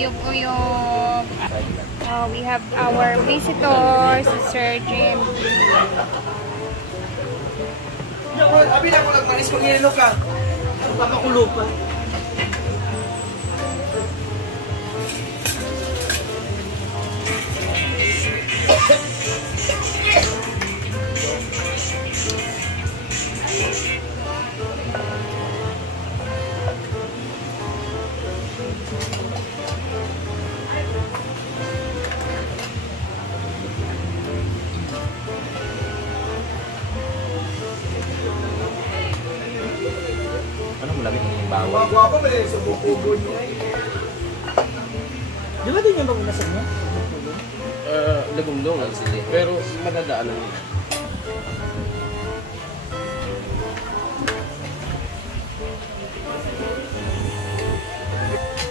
uyog-uyog. We have our visitors, Sir Jim. Abi na ko nagmanis kung nililo ka. Pamakulo pa. Ano mo lagi yung bawal? Guwapo ba rin sa bukubo niya? Di ba din yung pag-unasag niya? Lagundong lang sila. Pero madadaanan mo.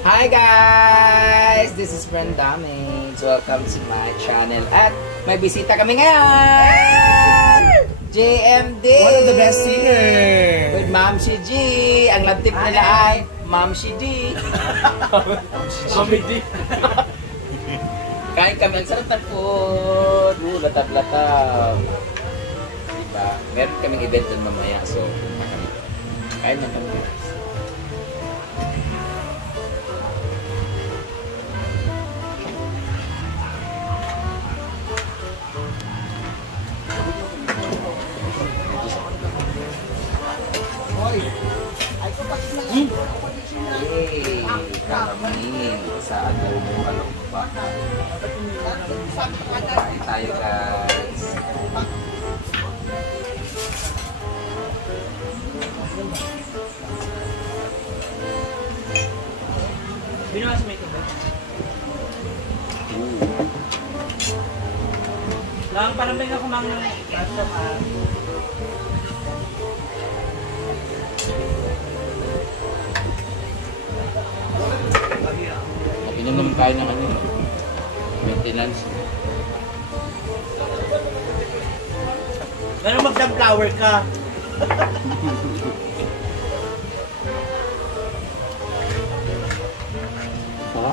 Hi guys! This is Friend Damage. Welcome to my channel. At may bisita kami ngayon! JMD! One of the best singers! With Ma'am Shi G. Ang love tip nila ay Ma'am Shi D. Mami D. Kain kami. Ang sarap ng food. Latab-latab. Diba? Meron kaming event dun mamaya. So, kain na kami. Kami sa adobo kalungpa. Kain tayo guys. Binawas mo ito ba? Lang parang may nakumang kaso ka. Inom naman tayo ng ano, maintenance. Gano'n mag-sunflower ka? Ha?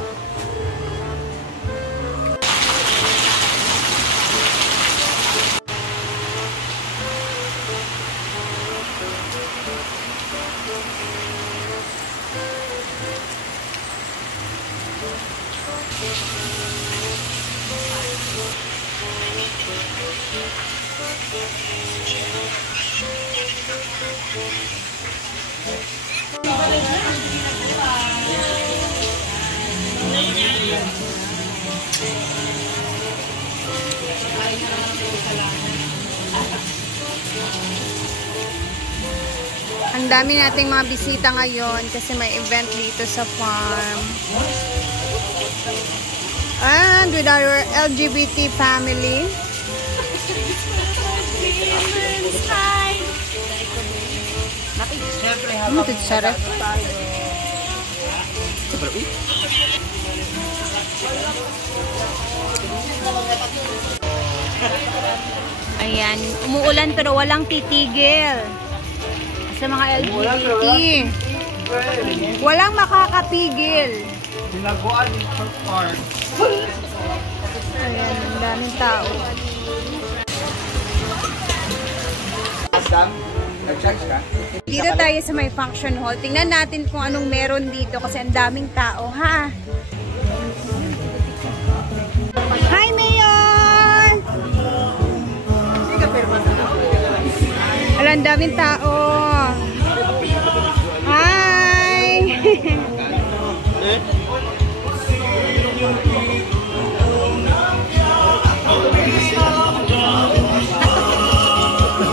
Ang dami nating mga bisita ngayon kasi may event dito sa farm. And with our LGBT family. Hi! Ito sarap. Ayan, umuulan pero walang titigil. Sa mga LGBT. Walang makakapigil. Sinaguan sa farm. Ayan, ang daming tao. Nag-charge ka? Dito tayo sa may function hall. Tingnan natin kung anong meron dito kasi ang daming tao, ha? Hi, Mayor! Wala, ang daming tao. Hi!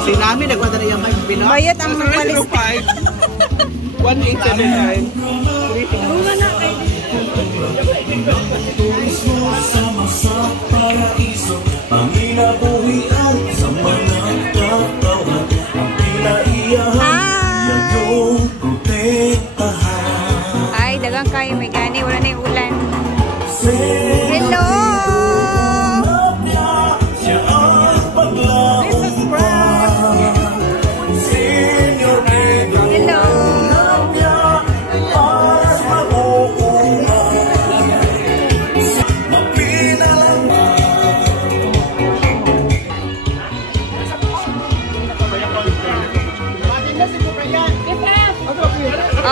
Si namin nagwada na yung Pinoy. Bayot ang malis. 1879. Bunga na kayo. Ay, dagang kayo. May gani. Wala na yung ulan. Hello!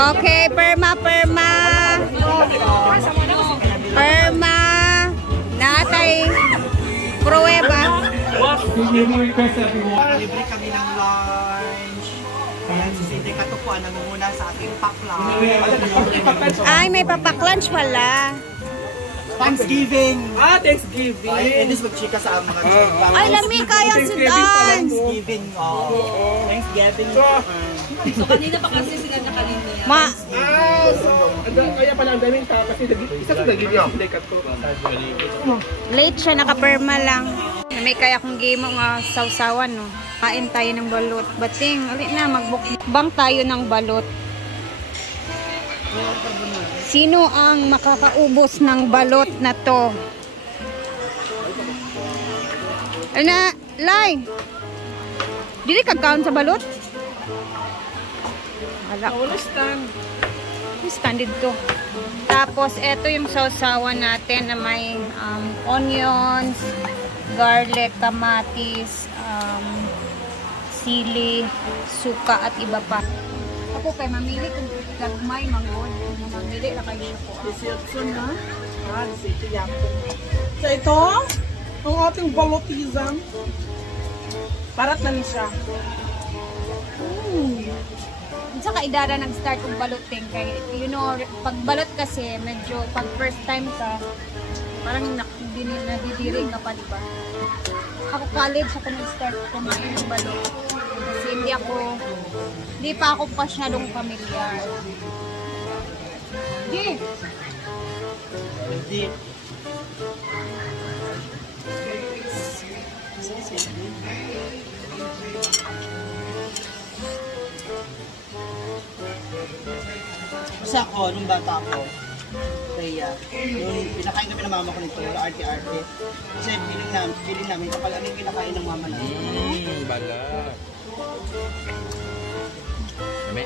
Okay, perma. Perma. Natay. Pruweba. Libre kami ng lunch. Ayan, si Cindy Katupuan nangunguna sa ating pack-lunch. Ay, may papak-lunch pala. Thanksgiving! Thanksgiving! Ay, Enis magchika sa mga Ay, lami kayang sudan. Thanksgiving, Thanksgiving. So, kanina pa kasi sila nakalino yan. Kaya pala ang daming tao kasi isa sa nagiging sidekat ko. Late siya, nakaperma lang. May kaya kong game nga sausawan, no? Kain tayo ng balot. Bating, ulit na, magbukbang tayo ng balot. Sino ang makakaubos ng balot na to? Ano, Lai? Dili kagkaon sa balot? Wala. Wala stand. Stand dito. Tapos, ito yung sausawan natin na may onions, garlic, kamatis, sili, suka, at iba pa. Ako kay mamili kung gagmay, mangon. Mamili na kayo po. So ito, ang ating balotizan. Parat na niya siya. Sa kaidara nag-start yung baloting kay, you know, pag balot kasi medyo pag first time ka parang nadidiri ka pa, diba? Ako college ako nag-start kumain ng balot kasi hindi pa ako masyadong familiar. Hindi. Kasi ako, nung bata ako, kaya, nung pinakain kami ng mama ko nito, arte-arte. Kasi feeling namin, kapag ano yung kinakain ng mama namin. Balat. Kami?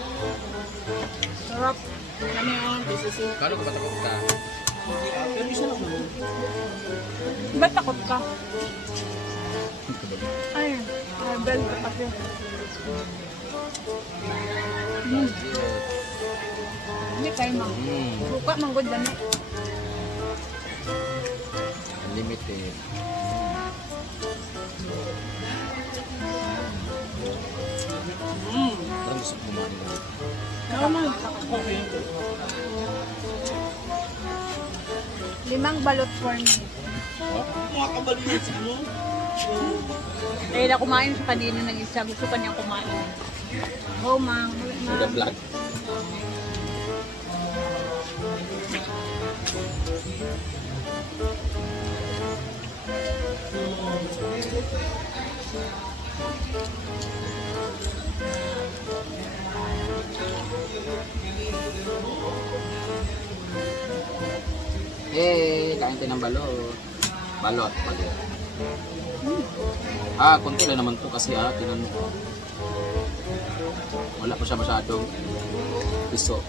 Sarap. Kano ka ba takot ka? Pero isa lang naman. Ba't takot ka? Ay, bell ka kasi. Hindi kayo suka, manggod dami. Unlimited. Parang gusto ko kumain. Okay. 5 balot for me. Mga kabalinis mo. Dahil na kumain sa kanina ng isa, gusto pa niyang kumain. Oh, mang. With the vlog. Kain tayo ng balot. Balot. Konti lang naman to kasi tinan mo. Wala pa siya masyadong piso.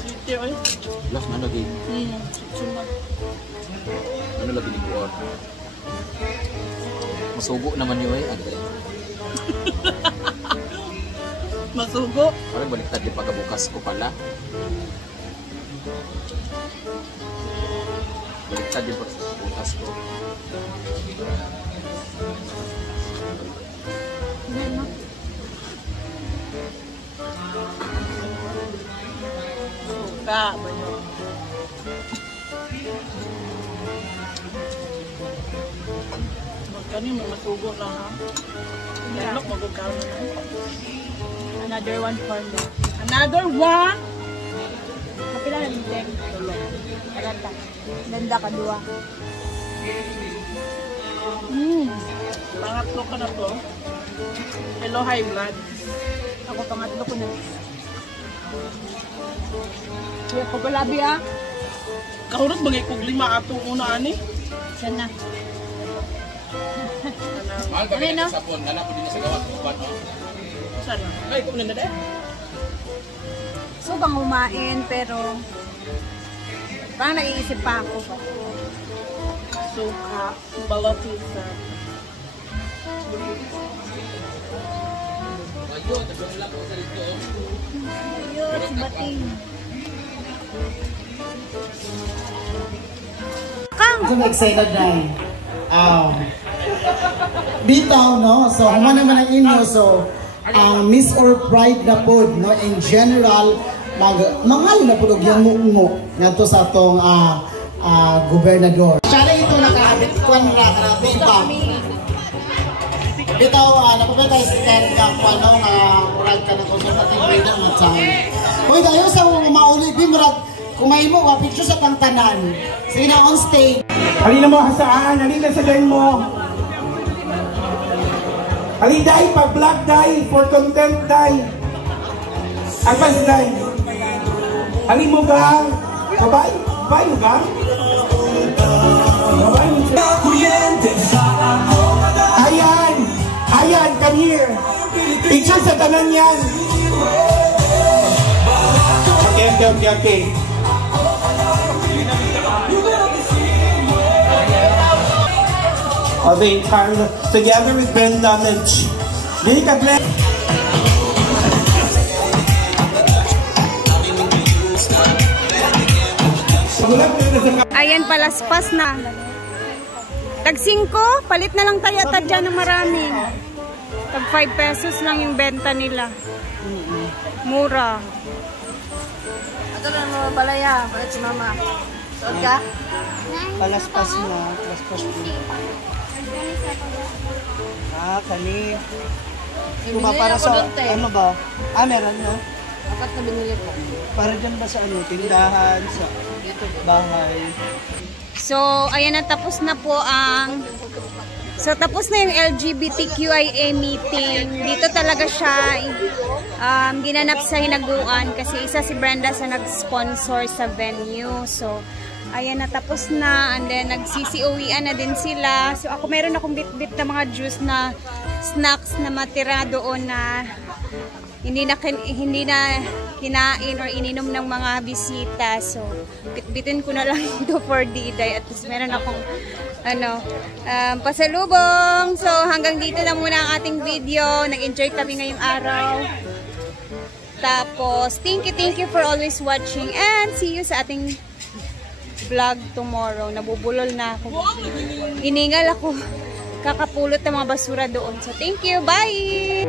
Siti, ay. Last na lagi. Ano lagi ni Kuor? Masubo naman yun eh. Masugo. Parang baliktad yung pagkabukas ko pala. Baliktad yung pagkabukas ko. Suka, banyo. Magkano mo masugo lang ha? Nalok, magkano na. Another one for me. Another one? Kapila na yung 10. Karata. Ganda ka, 2. Pangatlo ka na to. Hello, high blood. Ako pangatlo ko na. Kaya ko palabi Kahurot bangay kog 5 atong una ani. Siya na. Mahal ba kaya sa sapon? Nala ko din sa gawa ko ba, no? Sana. Ay, kung nanda deh. So bang kumain pero parang naiisip pa ako. suka, balotisa. Ayun, si Bating. So excited na bitaw, no? So human naman ang inyo. So ang Miss or Pride na pod, no? In general, mangayo na pod og yung mukmuk ngadto sa atong gobernador. Siya ito nakahabit kwan na karate pa. Bitaw napabay tayo sa kanya kwano nga murag ka na consultative leader mo sa. Hoy dayo sa mauli bi murag kumay mo wa picture sa tangtanan. Sige na on stage. Halina mo hasaan, halina sa din mo. Halina dahil pag-vlog dahil, for content dahil. Advance dahil. Halina mo ka. Kabay? Kabay mo ka? Kabay mo ka? Ayan! Ayan, come here. Picture sa tanan yan. Okay. Of the entire, together with Brenda and Lika Glenn. Ayan, palaspas na. Tag 5, palit na lang tayo at dyan ng marami. Tag 5 pesos lang yung benta nila. Mura. Ito na mo balaya, balik si mama. Suot ka? Palaspas na. Palaspas na. Kani. Diba para sa, ano ba? Meron no? Apat na binili ko. Para dyan ba sa ano, tindahan, sa bahay. So, ayan na, tapos na po ang... So, tapos na yung LGBTQIA meeting. Dito talaga siya ginanap sa Hinaguan kasi isa si Brenda sa nag-sponsor sa venue. So, ayan na, tapos na. And then, nag-CCOE-an na din sila. So, ako meron akong bit-bit na mga juice na snacks na matira doon na hindi na kinain or ininom ng mga bisita. So, bitbitin ko na lang ito for Diday. At least meron akong pasalubong. So, hanggang dito na muna ang ating video. Nag-enjoy kami ngayong araw. Tapos, thank you for always watching. And see you sa ating vlog tomorrow. Nabubulol na ako. Iningal ako. Kakapulot ng mga basura doon. So, thank you. Bye!